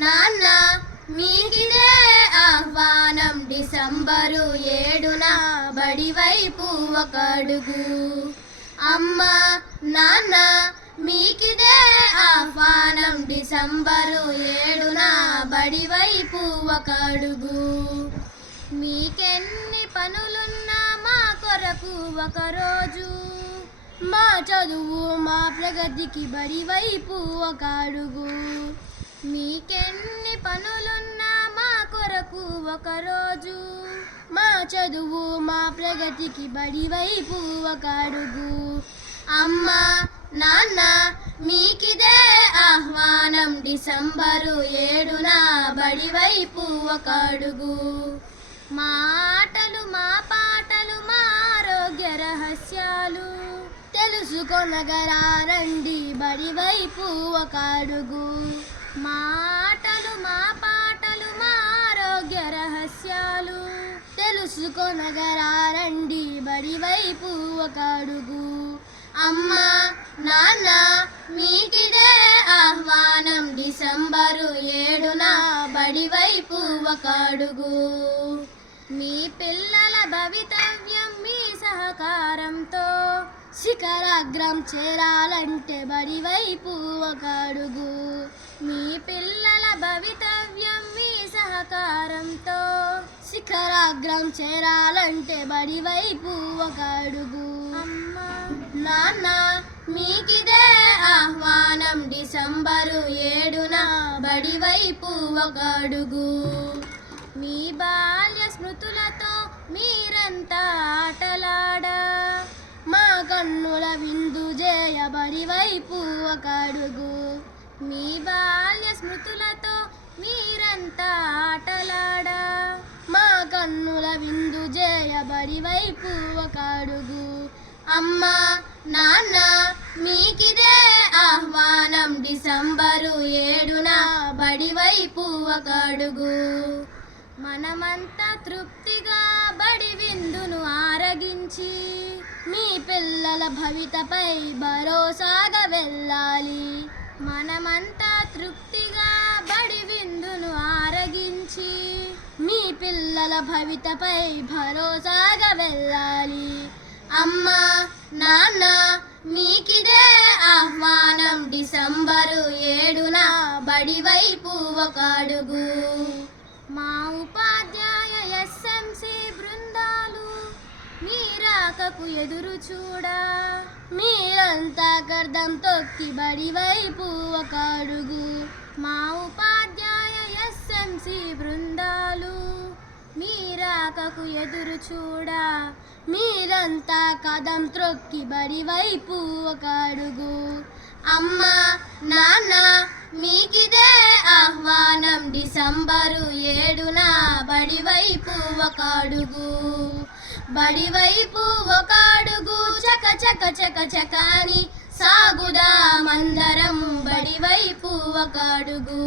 నాన్న మీకిదే ఆహ్వానం డిసెంబరు 7న బడివైపు ఒక అడుగు. అమ్మ నాన్న మీకిదే ఆహ్వానం డిసెంబరు 7న బడివైపు ఒక అడుగు. మీకెన్ని పనులున్నా మా కొరకు ఒకరోజు, మా చదువు మా ప్రగతికి బడివైపు ఒక అడుగు. మీకెన్ని పనులున్నా మా కొరకు ఒకరోజు, మా చదువు మా ప్రగతికి బడివైపు ఒక అడుగు. అమ్మ నాన్న మీకిదే ఆహ్వానం డిసెంబరు 7న బడివైపు ఒక అడుగు. మా ఆటలు మా పాటలు మా ఆరోగ్య రహస్యాలు తెలుసుకొనగరా రండి బడివైపు ఒక అడుగు. మా ఆటలు మా పాటలు మా ఆరోగ్య రహస్యాలు తెలుసుకొనగరా రండి బడివైపు ఒక అడుగు. అమ్మ నాన్న మీకిదే ఆహ్వానం డిసెంబరు 7న బడివైపు ఒక అడుగు. మీ పిల్లల భవితవ్యం మీ సహకారంతో శిఖరాగ్రం చేరాలంటే బడివైపు ఒక అడుగు. మీ పిల్లల భవితవ్యం మీ సహకారంతో శిఖరాగ్రం చేరాలంటే బడివైపు ఒక అడుగు. అమ్మ నాన్న మీకిదే ఆహ్వానం డిసెంబరు 7న బడివైపు ఒక అడుగు. మీ బాల్య స్మృతులతో మీరంతా ఆటలాడా మా కన్నుల విందు చేయ బడివైపు ఒక అడుగు. మీ బాల్య స్మృతులతో మీరంతా ఆటలాడా మా కన్నుల విందు చేయ బడివైపు ఒక అడుగు. అమ్మ నాన్న మీకిదే ఆహ్వానం డిసెంబరు 7న బడివైపు ఒక అడుగు. మనమంతా తృప్తిగా బడి విందును ఆరగించి మీ పిల్లల భవితపై భరోసాగా వెళ్ళాలి. మనమంతా తృప్తిగా బడి విందును ఆరగించి మీ పిల్లల భవితపై భరోసాగా వెళ్ళాలి. అమ్మ నాన్న మీకిదే ఆహ్వానం డిసెంబరు 7న బడివైపు ఒక అడుగు. మా ఉపాధ్యాయ ఎస్ఎంసి బృందాలు మీ రాకకు ఎదురు చూడా మీరంతా కర్దం తొక్కి బడివైపు ఒక అడుగు. మా ఉపాధ్యాయ ఎస్ఎంసి బృందాలు మీ రాకకు ఎదురు చూడా మీరంతా కదం త్రొక్కి బడివైపు ఒక అడుగు. అమ్మ నాన్న మీకిదే ఆహ్వానం డిసెంబరు 7న బడివైపు ఒక అడుగు. బడివైపు ఒక అడుగు చక చక చక చకాని సాగుదామందరం బడివైపు ఒక అడుగు.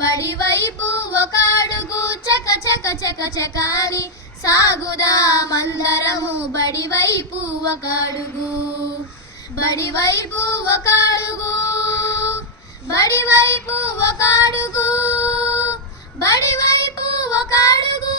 బడివైపు ఒక అడుగు చక చక చక చకాని సాగుదామందరము బడివైపు ఒక అడుగు. బడివైపు ఒక అడుగు బడివైపు ఒక అడుగు బడివైపు ఒక అడుగు.